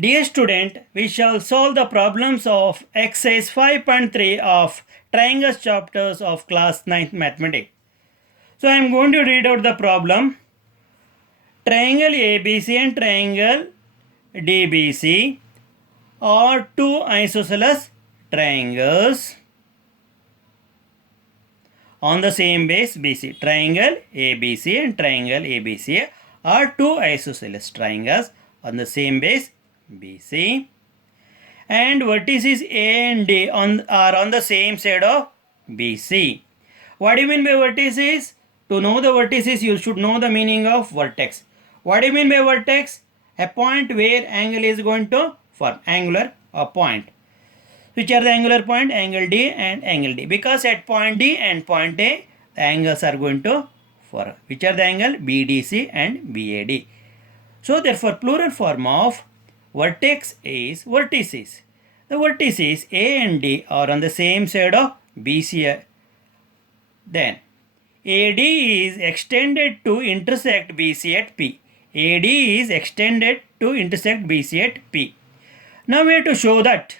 Dear student, we shall solve the problems of exercise 5.3 of triangles chapters of class 9th mathematics. So I am going to read out the problem. Triangle ABC and triangle DBC are two isosceles triangles on the same base BC. Triangle ABC and triangle ABC are two isosceles triangles on the same base BC, and vertices A and D are on the same side of BC. What do you mean by vertices? To know the vertices, you should know the meaning of vertex. What do you mean by vertex? A point where angle is going to form, angular point. Which are the angular point? Angle D and angle D. Because at point D and point A, the angles are going to form. Which are the angle? BDC and BAD. So therefore, plural form of vertex is vertices. The vertices A and D are on the same side of BC. Then AD is extended to intersect BC at P. AD is extended to intersect BC at P. Now we have to show that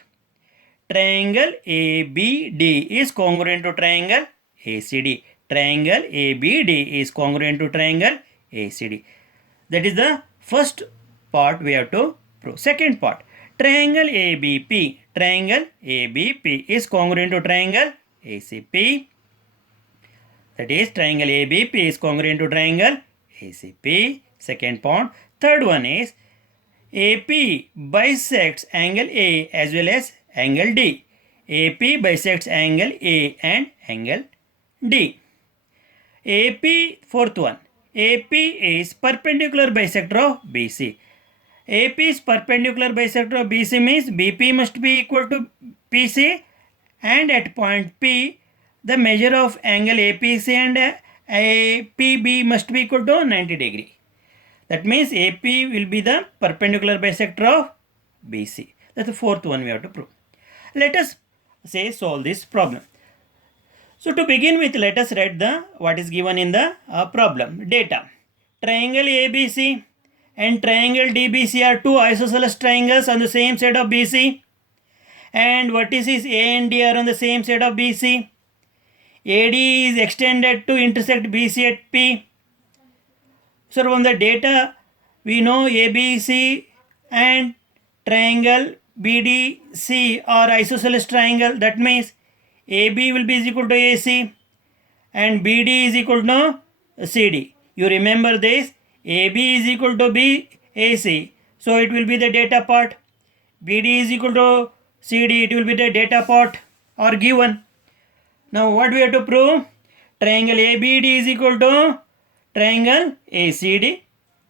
triangle ABD is congruent to triangle ACD. Triangle ABD is congruent to triangle ACD. That is the first part we have to prove. Second part, triangle ABP. Triangle ABP is congruent to triangle ACP. That is, triangle ABP is congruent to triangle ACP. Second point. Third one is AP bisects angle A as well as angle D. AP bisects angle A and angle D. AP, fourth one. AP is perpendicular bisector of BC. AP is perpendicular bisector of BC means BP must be equal to PC, and at point P, the measure of angle APC and APB must be equal to 90 degree. That means AP will be the perpendicular bisector of BC. That's the fourth one we have to prove. Let us say solve this problem. So to begin with, let us write the what is given in the problem. Data. Triangle ABC and triangle DBC are two isosceles triangles on the same side of BC, and vertices A and D are on the same side of BC. AD is extended to intersect BC at P. So from the data, we know ABC and triangle BDC are isosceles triangle. That means AB will be equal to AC and BD is equal to CD. You remember this? AB is equal to BAC. So it will be the data part. BD is equal to CD. It will be the data part or given. Now what we have to prove? Triangle ABD is equal to triangle ACD.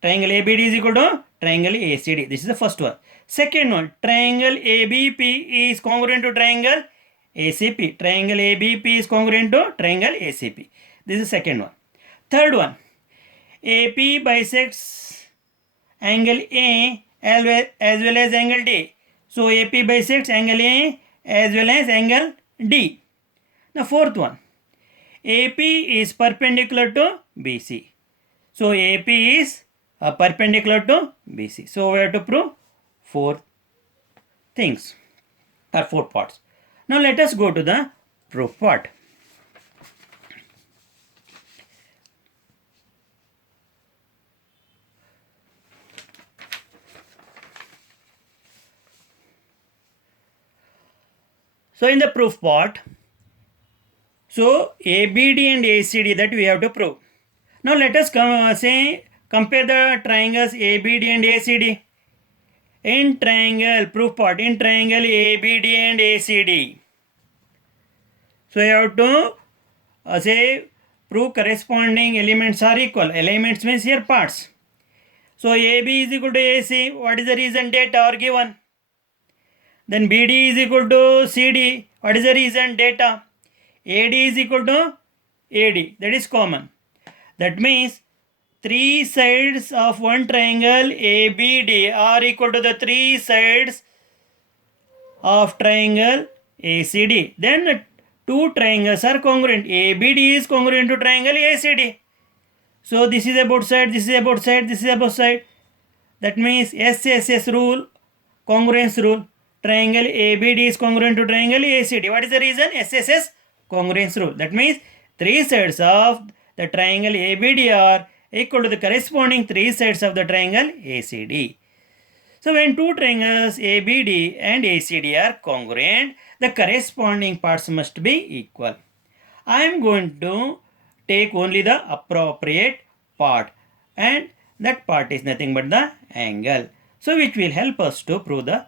Triangle ABD is equal to triangle ACD. This is the first one. Second one, triangle ABP is congruent to triangle ACP. Triangle ABP is congruent to triangle ACP. This is the second one. Third one, AP bisects angle A as well as angle D. So AP bisects angle A as well as angle D. The fourth one, AP is perpendicular to BC. So AP is perpendicular to BC. So we have to prove four things or four parts. Now let us go to the proof part. So in the proof part, so ABD and ACD that we have to prove. Now let us compare the triangles ABD and ACD. In triangle, proof part, in triangle ABD and ACD. So you have to prove corresponding elements are equal. Elements means here parts. So AB is equal to AC. What is the reason? Data are given. Then BD is equal to CD. What is the reason? Data. AD is equal to AD. That is common. That means three sides of one triangle ABD are equal to the three sides of triangle ACD. Then two triangles are congruent. ABD is congruent to triangle ACD. So this is a both side, this is a both side, this is a both side. That means SSS rule, congruence rule. Triangle ABD is congruent to triangle ACD. What is the reason? SSS congruence rule. That means three sides of the triangle ABD are equal to the corresponding three sides of the triangle ACD. So when two triangles ABD and ACD are congruent, the corresponding parts must be equal. I am going to take only the appropriate part, and that part is nothing but the angle. So which will help us to prove the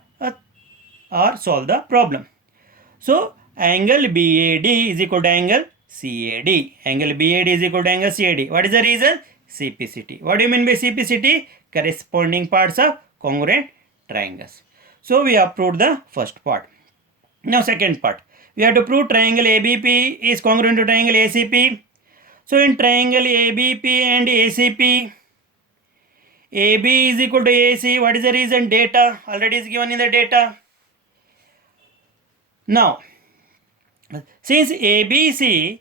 or solve the problem. So angle BAD is equal to angle CAD. Angle BAD is equal to angle CAD. What is the reason? CPCT. What do you mean by CPCT? Corresponding parts of congruent triangles. So we have proved the first part. Now second part. We have to prove triangle ABP is congruent to triangle ACP. So in triangle ABP and ACP, AB is equal to AC. What is the reason? Data. Already is given in the data. Now, since ABC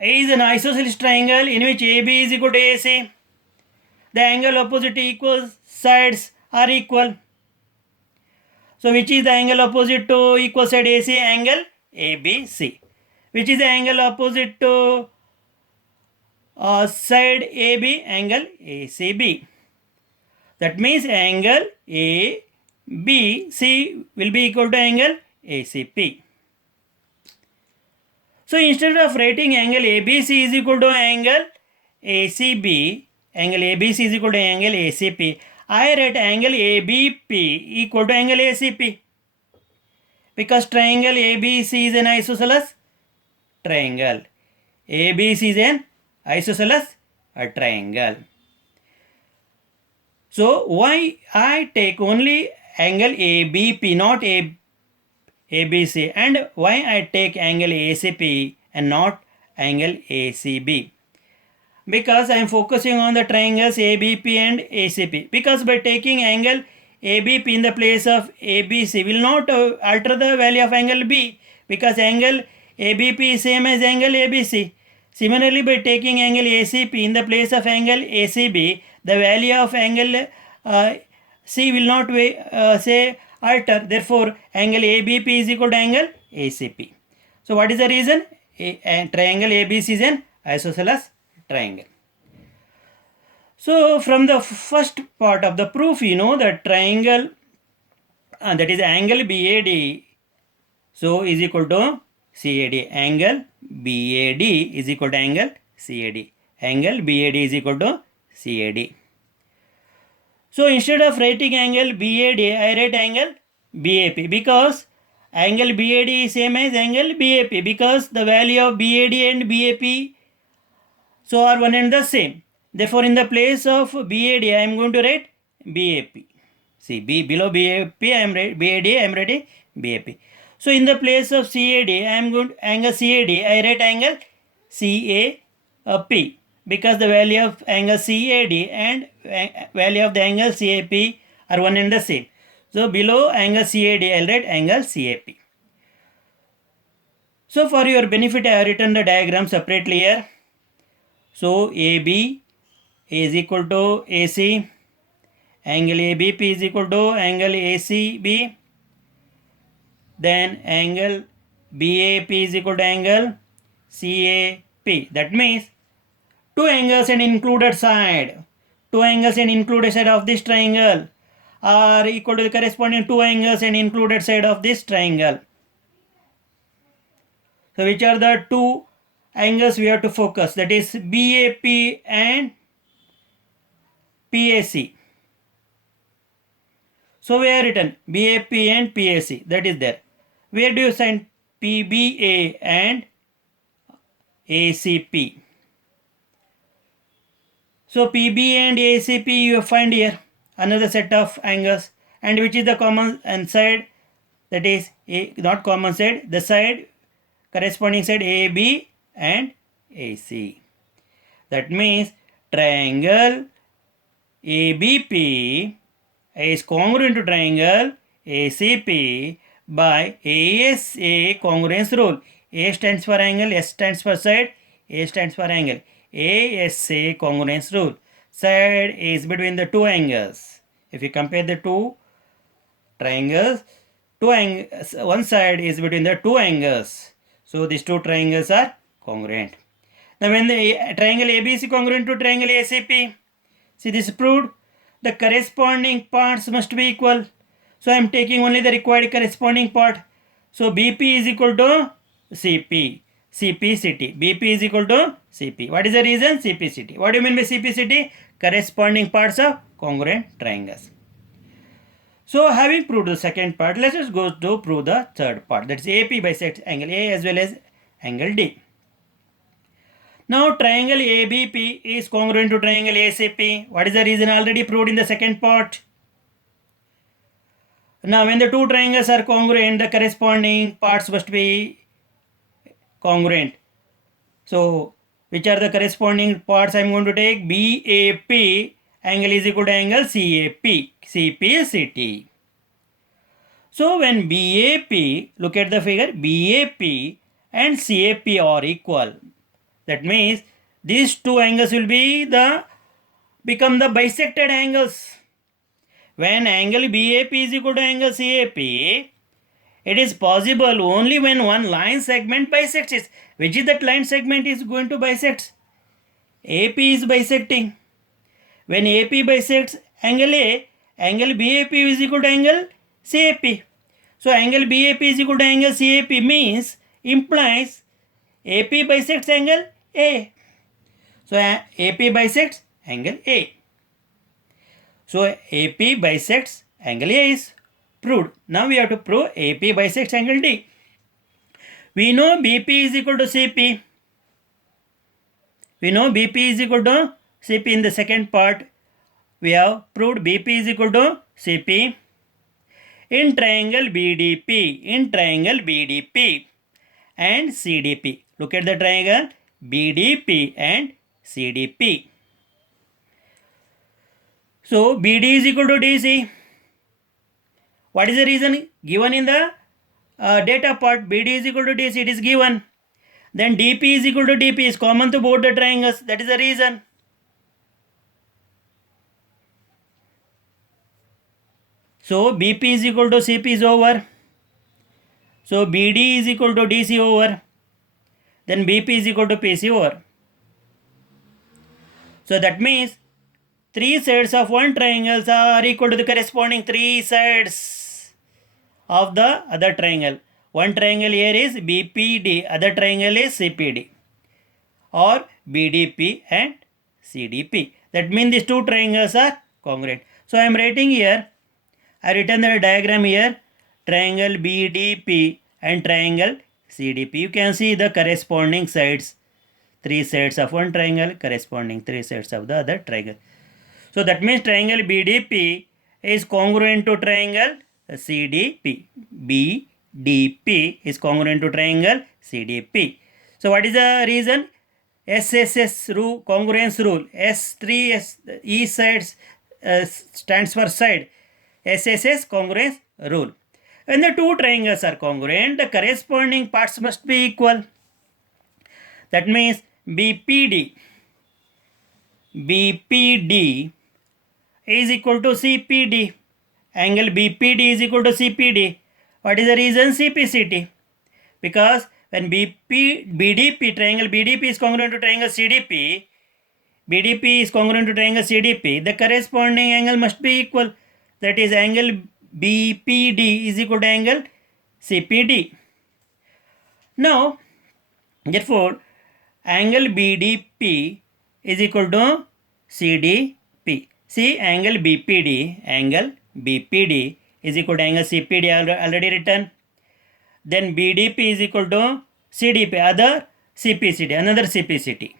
is an isosceles triangle in which AB is equal to AC, the angle opposite equal sides are equal. So which is the angle opposite to equal side AC? Angle ABC. Which is the angle opposite to side AB? Angle ACB. That means angle ABC will be equal to angle ACP. So instead of writing angle ABC is equal to angle ACB, angle ABC is equal to angle ACP, I write angle ABP equal to angle ACP. Because triangle ABC is an isosceles triangle. ABC is an isosceles triangle. So why I take only angle ABP, not ABC, and why I take angle ACP and not angle ACB? Because I am focusing on the triangles ABP and ACP. Because by taking angle ABP in the place of ABC will not alter the value of angle B, because angle ABP is same as angle ABC. Similarly, by taking angle ACP in the place of angle ACB, the value of angle C will not say alter. Therefore, angle ABP is equal to angle ACP. So, what is the reason? Triangle ABC is an isosceles triangle. So, from the first part of the proof, you know that triangle that is angle BAD so is equal to CAD. Angle BAD is equal to angle CAD. Angle BAD is equal to CAD. So instead of writing angle BAD, I write angle BAP, because angle BAD is same as angle BAP, because the value of BAD and BAP so are one and the same. Therefore, in the place of BAD, I am going to write BAP. See, below BAP, I am writing BAP. So in the place of CAD, I am going to angle CAD, I write angle CAP, because the value of angle CAD and value of the angle CAP are one and the same. So below angle CAD, I will write angle CAP. So for your benefit, I have written the diagram separately here. So AB is equal to AC, angle ABP is equal to angle ACB, then angle BAP is equal to angle CAP. That means two angles and included side. Two angles and included side of this triangle are equal to the corresponding two angles and included side of this triangle. So which are the two angles we have to focus? That is BAP and PAC. So we have written BAP and PAC. That is there. Where do you find PBA and ACP? So PB and ACP you find here another set of angles, and which is the common side, that is not common side, the side corresponding side AB and AC. That means triangle ABP is congruent to triangle ACP by ASA congruence rule. A stands for angle, S stands for side, A stands for angle. ASA congruence rule. Side is between the two angles. If you compare the two triangles, one side is between the two angles. So these two triangles are congruent. Now when the triangle ABC congruent to triangle ACP, see this is proved, the corresponding parts must be equal. So I am taking only the required corresponding part. So BP is equal to CP. CPCT. BP is equal to CP. What is the reason? CPCT. What do you mean by CPCT? Corresponding parts of congruent triangles. So having proved the second part, let us go to prove the third part. That is AP bisects angle A as well as angle D. Now triangle ABP is congruent to triangle ACP. What is the reason? Already proved in the second part. Now when the two triangles are congruent, the corresponding parts must be congruent. So which are the corresponding parts I am going to take? BAP angle is equal to angle CAP. CP is CT. So when BAP, look at the figure, BAP and CAP are equal. That means these two angles will become the bisected angles. When angle BAP is equal to angle CAP, it is possible only when one line segment bisects it. Which is that line segment is going to bisect? AP is bisecting. When AP bisects angle A, angle BAP is equal to angle CAP. So angle BAP is equal to angle CAP means, implies AP bisects angle A. So AP bisects angle A. So AP bisects angle A is proved. Now we have to prove AP bisects angle D. We know BP is equal to CP. We know BP is equal to CP. In the second part, we have proved BP is equal to CP in triangle BDP, and CDP. Look at the triangle BDP and CDP. So BD is equal to DC. What is the reason? Given in the data part, BD is equal to DC, it is given. Then DP is equal to DP is common to both the triangles. That is the reason. So BP is equal to CP is over. So BD is equal to DC over. Then BP is equal to PC over. So that means three sides of one triangle are equal to the corresponding three sides of the other triangle. One triangle here is BPD, other triangle is CPD, or BDP and CDP. That means these two triangles are congruent. So I am writing here, I written the diagram here, triangle BDP and triangle CDP. You can see the corresponding sides, three sides of one triangle corresponding three sides of the other triangle. So that means triangle BDP is congruent to triangle CDP. BDP is congruent to triangle CDP. So what is the reason? SSS rule, congruence rule. S3, E sides stands for side. SSS congruence rule. When the two triangles are congruent, the corresponding parts must be equal. That means BPD is equal to CPD. Angle BPD is equal to CPD. What is the reason? CPCT. Because when BDP, triangle BDP is congruent to triangle CDP, BDP is congruent to triangle CDP, the corresponding angle must be equal. That is, angle BPD is equal to angle CPD. Now, therefore, angle BDP is equal to CDP. See, angle BPD is equal to angle CPD already written. Then BDP is equal to CDP, other CPCT, another CPCT.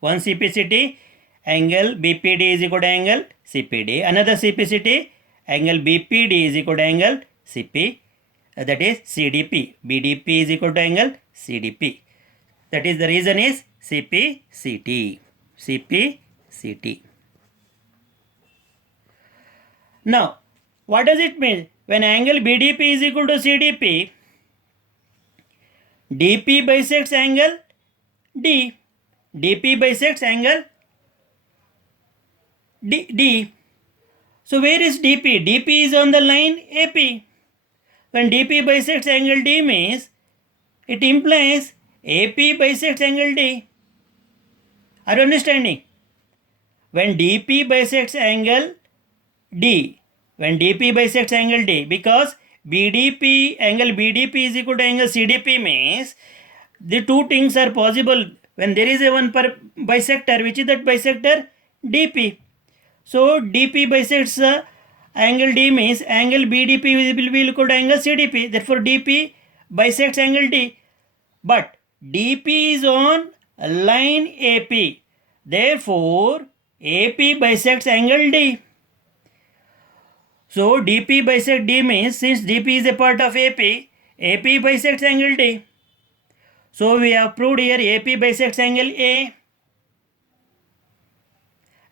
One CPCT, angle BPD is equal to angle CPD. Another CPCT, angle BPD is equal to angle CP, that is CDP. BDP is equal to angle CDP. That is the reason is CPCT. CPCT. Now, what does it mean? When angle BDP is equal to CDP, DP bisects angle D. DP bisects angle D. So where is DP? DP is on the line AP. When DP bisects angle D means it implies AP bisects angle D. Are you understanding? When DP bisects angle D, when DP bisects angle D, because BDP, angle BDP is equal to angle CDP means the two things are possible when there is a one per bisector, which is that bisector DP. So DP bisects angle D means angle BDP will be equal to angle CDP. Therefore DP bisects angle D. But DP is on line AP. Therefore AP bisects angle D. So DP bisects D means since DP is a part of AP, AP bisects angle D. So we have proved here AP bisects angle A.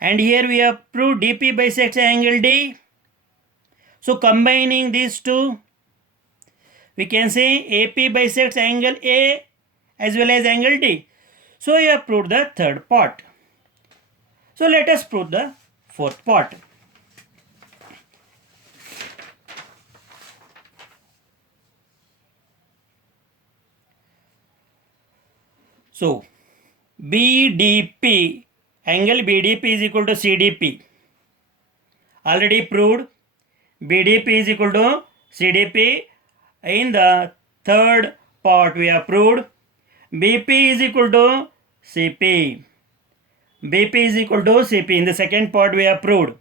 And here we have proved DP bisects angle D. So combining these two, we can say AP bisects angle A as well as angle D. So we have proved the third part. So let us prove the fourth part. So BDP, angle BDP is equal to CDP. Already proved BDP is equal to CDP. In the third part we have proved BP is equal to CP. BP is equal to CP. In the second part we have proved.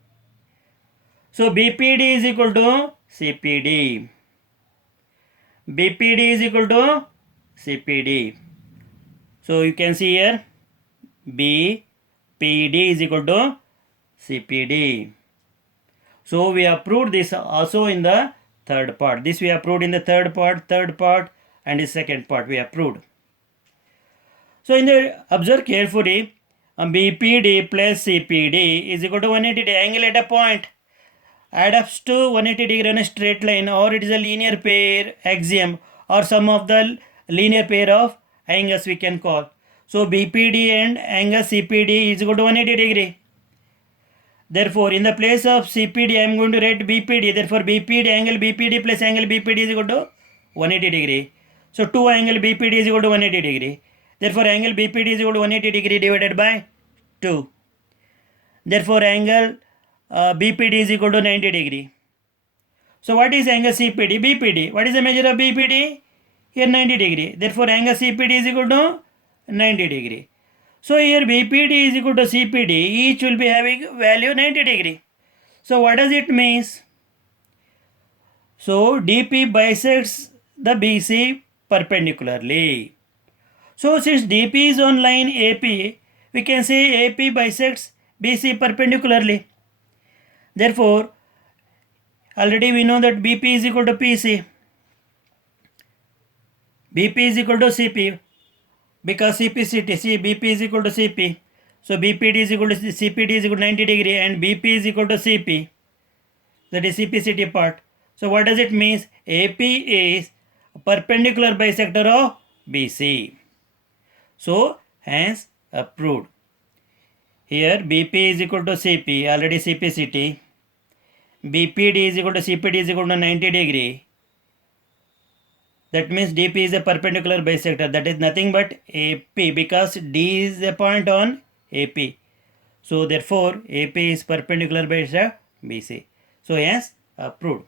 So BPD is equal to CPD. BPD is equal to CPD. So you can see here BPD is equal to CPD. So we have proved this also in the third part. This we have proved in the third part, and the second part we have proved. So in the observe carefully, BPD plus CPD is equal to 180 degree. Angle at a point adds up to 180 degree on a straight line, or it is a linear pair axiom, or sum of the linear pair of angles we can call. So BPD and angle CPD is equal to 180 degree. Therefore, in the place of CPD, I am going to write BPD. Therefore, BPD angle BPD plus angle BPD is equal to 180 degree. So 2 angle BPD is equal to 180 degree. Therefore, angle BPD is equal to 180 degree divided by 2. Therefore, angle BPD is equal to 90 degree. So what is angle CPD? BPD. What is the measure of BPD? Here 90 degree. Therefore, angle CPD is equal to 90 degree. So here BPD is equal to CPD. Each will be having value 90 degree. So what does it mean? So DP bisects the BC perpendicularly. So since DP is on line AP, we can say AP bisects BC perpendicularly. Therefore, already we know that BP is equal to PC. BP is equal to CP because CPCT. See, BP is equal to CP. So BPD is equal to CPD is equal to 90 degree and BP is equal to CP. That is CPCT part. So what does it mean? AP is a perpendicular bisector of BC. So hence approved. Here BP is equal to CP, already CPCT. BPD is equal to CPD is equal to 90 degree. That means DP is a perpendicular bisector. That is nothing but AP because D is a point on AP. So therefore AP is perpendicular bisector BC. So hence approved.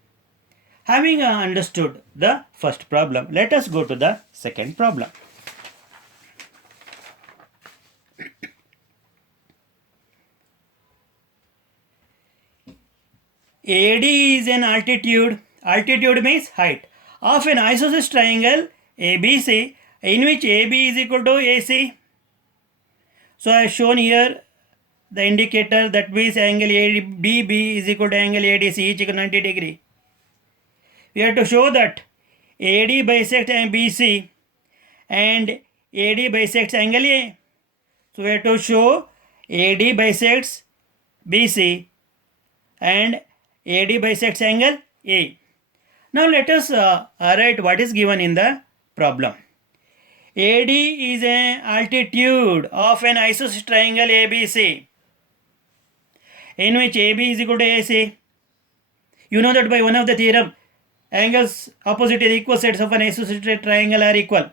Having understood the first problem, let us go to the second problem. AD is an altitude. Altitude means height of an isosceles triangle ABC in which AB is equal to AC. So I have shown here the indicator, that means angle ADB is equal to angle ADC, each equal to 90 degree. We have to show that AD bisects BC and AD bisects angle A. So we have to show AD bisects BC and AD bisects angle A. Now let us write what is given in the problem. AD is an altitude of an isosceles triangle ABC in which AB is equal to AC. You know that by one of the theorem, angles opposite to the equal sides of an isosceles triangle are equal.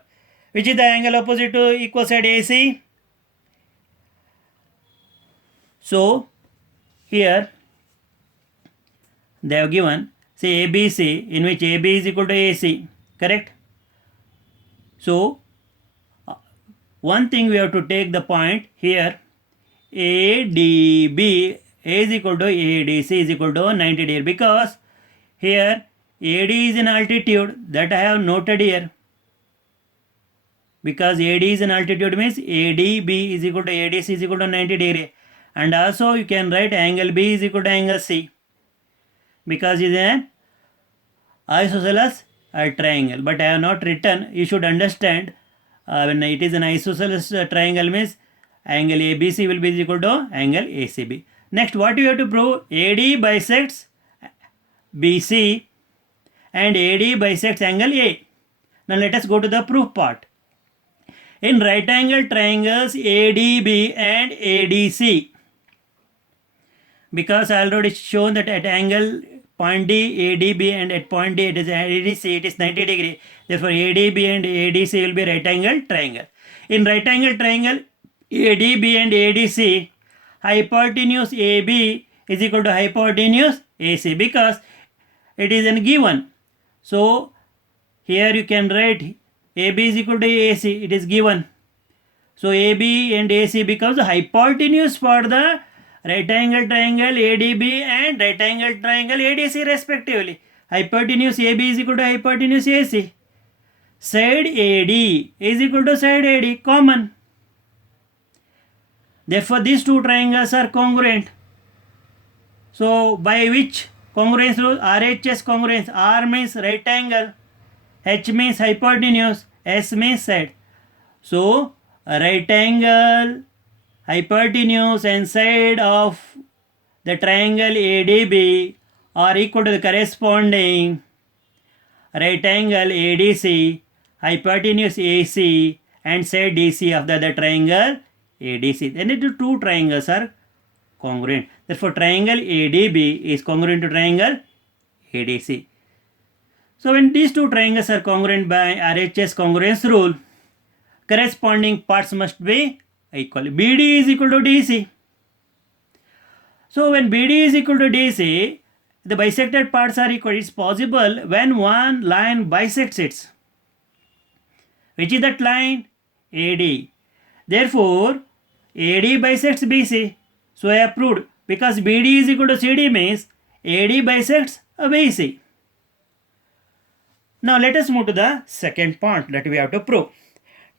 Which is the angle opposite to equal side AC? So here they have given, say, ABC, in which AB is equal to AC, correct? So one thing we have to take the point here, ADB is equal to ADC is equal to 90 degree, because here AD is in altitude, that I have noted here. Because AD is in altitude means ADB is equal to ADC is equal to 90 degree. And also you can write angle B is equal to angle C, because it is an isosceles triangle. But I have not written, you should understand, when it is an isosceles triangle means angle ABC will be equal to angle ACB. Next, what you have to prove? AD bisects BC and AD bisects angle A. Now let us go to the proof part. In right angle triangles ADB and ADC, because I already shown that at angle point D, ADB, and at point D it is ADC, it is 90 degree. Therefore ADB and ADC will be right angle triangle. In right angle triangle ADB and ADC, hypotenuse AB is equal to hypotenuse AC, because it is an given. So here you can write AB is equal to AC, it is given. So AB and AC becomes the hypotenuse for the right angle triangle ADB and right angle triangle ADC respectively. Hypotenuse AB is equal to hypotenuse AC. Side AD is equal to side AD, common. Therefore these two triangles are congruent. So by which congruence rule? RHS congruence. R means right angle, H means hypotenuse, S means side. So right angle, hypotenuse and side of the triangle ADB are equal to the corresponding right angle ADC, hypotenuse AC and side DC of the other triangle ADC. Then the two triangles are congruent. Therefore triangle ADB is congruent to triangle ADC. So when these two triangles are congruent by RHS congruence rule, corresponding parts must be equal. BD is equal to DC. So when BD is equal to DC, the bisected parts are equal. It's possible when one line bisects it. Which is that line? AD. Therefore AD bisects BC. So I have proved, because BD is equal to CD means AD bisects BC. Now let us move to the second point that we have to prove.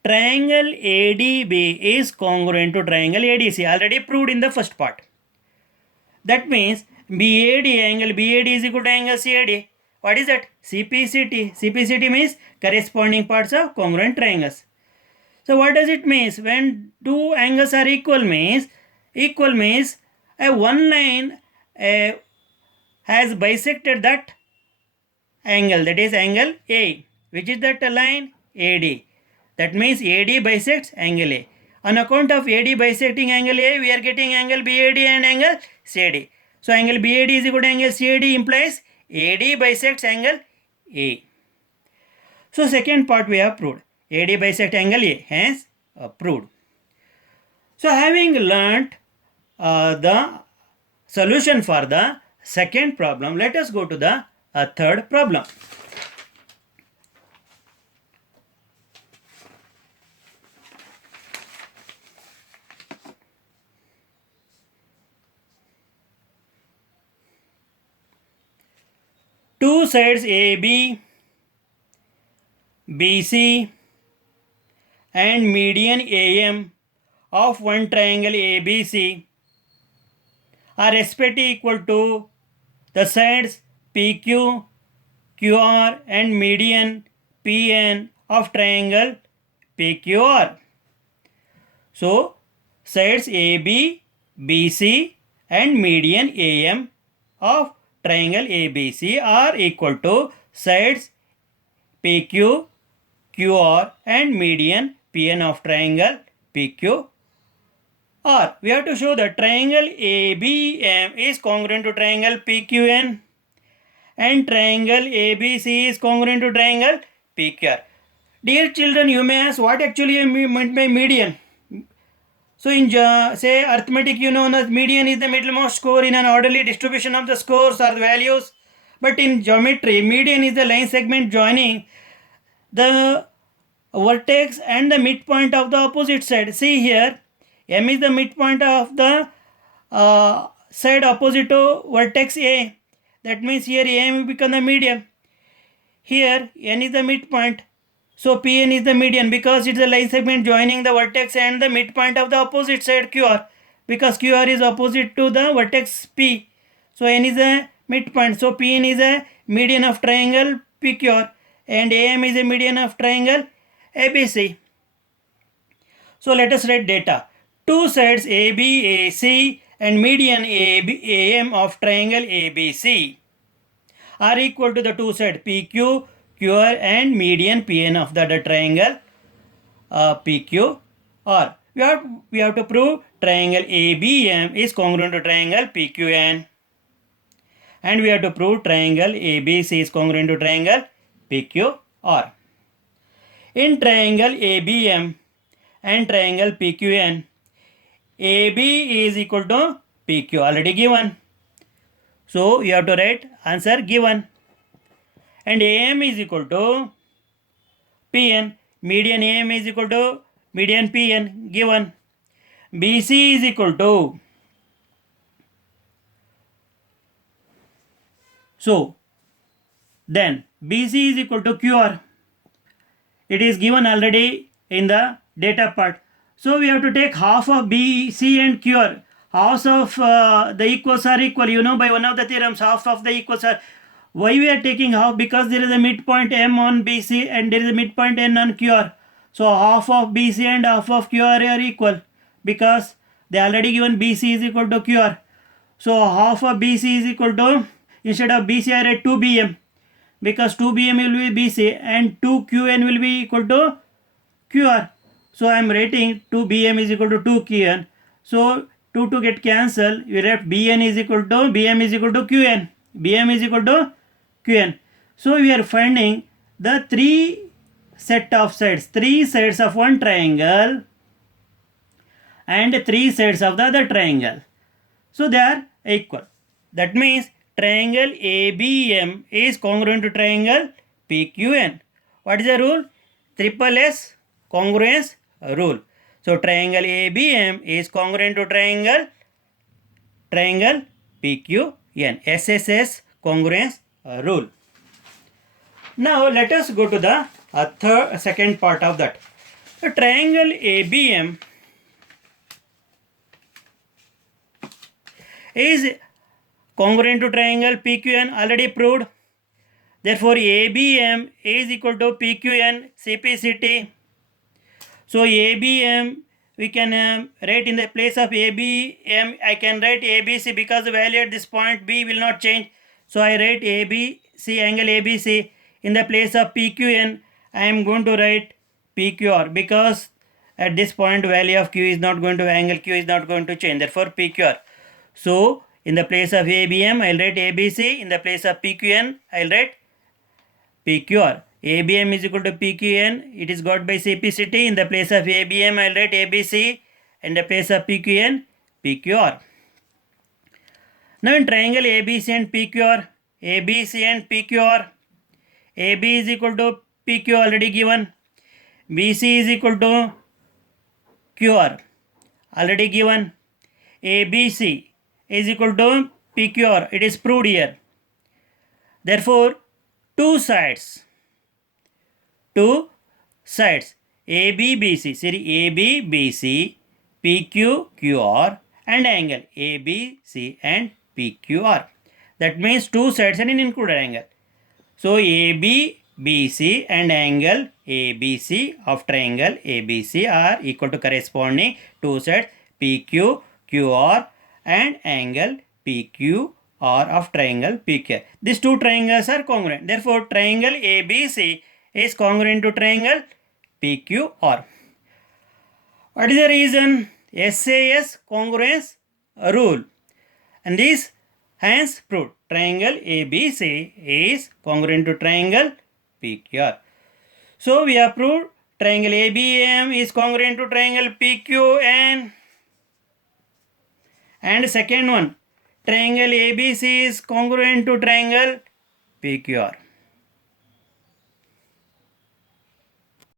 Triangle ADB is congruent to triangle ADC, already proved in the first part. That means BAD, angle BAD is equal to angle CAD. What is that? CPCT. CPCT means corresponding parts of congruent triangles. So what does it mean? When two angles are equal means a one line has bisected that angle, that is angle A. Which is that line? AD. That means AD bisects angle A. On account of AD bisecting angle A, we are getting angle BAD and angle CAD. So angle BAD is equal to angle CAD implies AD bisects angle A. So second part we have proved. AD bisects angle A, hence proved. So having learnt the solution for the second problem, let us go to the third problem. Two sides AB, BC and median AM of one triangle ABC are respectively equal to the sides PQ, QR and median PN of triangle PQR. So sides AB, BC and median AM of triangle ABC are equal to sides PQ, QR and median PN of triangle PQR. We have to show that triangle ABM is congruent to triangle PQN and triangle ABC is congruent to triangle PQR. Dear children, you may ask what actually I meant by median. So in say arithmetic, you know that median is the middlemost score in an orderly distribution of the scores or the values. But in geometry, median is the line segment joining the vertex and the midpoint of the opposite side. See here, M is the midpoint of the side opposite to vertex A. That means here AM will become the median. Here N is the midpoint. So Pn is the median because it's a line segment joining the vertex and the midpoint of the opposite side QR, because QR is opposite to the vertex P. So N is a midpoint. So Pn is a median of triangle PQR and AM is a median of triangle ABC. So let us write data. Two sides AB, AC and median AM of triangle ABC are equal to the two sides PQ, QR and median PN of the triangle PQR. We have to prove triangle ABM is congruent to triangle PQN. And we have to prove triangle ABC is congruent to triangle PQR. In triangle ABM and triangle PQN, AB is equal to PQ, already given. So you have to write answer given. And AM is equal to PN. Median AM is equal to median PN, given. BC is equal to. So then BC is equal to QR. It is given already in the data part. So we have to take half of BC and QR. Halves of the equals are equal. You know by one of the theorems, half of the equals are. Why we are taking half? Because there is a midpoint M on BC and there is a midpoint N on QR. So half of BC and half of QR are equal because they already given BC is equal to QR. So half of BC is equal to, instead of BC I write 2 BM, because 2 BM will be BC and 2 QN will be equal to QR. So I am writing 2 BM is equal to 2 QN. So 2 to get cancelled, we write BN is equal to BM is equal to QN. BM is equal to QN. So we are finding the three set of sides, three sides of one triangle and three sides of the other triangle. So they are equal. That means triangle ABM is congruent to triangle PQN. What is the rule? Triple S congruence rule. So triangle ABM is congruent to triangle PQN. SSS congruence rule. Now let us go to the second part of that. The triangle ABM is congruent to triangle PQN, already proved. Therefore ABM is equal to PQN CPCT. So ABM we can write in the place of ABM, I can write ABC because the value at this point B will not change. So I write ABC, angle ABC. In the place of PQN, I am going to write PQR because at this point value of Q is not going to, angle Q is not going to change. Therefore PQR. So in the place of ABM, I will write ABC. In the place of PQN, I will write PQR. ABM is equal to PQN. It is got by CPCT. In the place of ABM, I will write ABC. In the place of PQN, PQR. Now in triangle ABC and PQR, ABC and PQR, AB is equal to PQ already given. BC is equal to QR already given. ABC is equal to PQR. It is proved here. Therefore, two sides AB, BC, see AB, BC, PQ, QR and angle ABC and PQR. That means two sides and an included angle. So AB, BC and angle ABC of triangle ABC are equal to corresponding two sides PQ, QR and angle PQR of triangle PQ. These two triangles are congruent. Therefore, triangle ABC is congruent to triangle PQR. What is the reason? SAS congruence rule. And this Hence proved triangle ABC is congruent to triangle PQR. So we have proved triangle ABM is congruent to triangle PQN. And second one, triangle ABC is congruent to triangle PQR.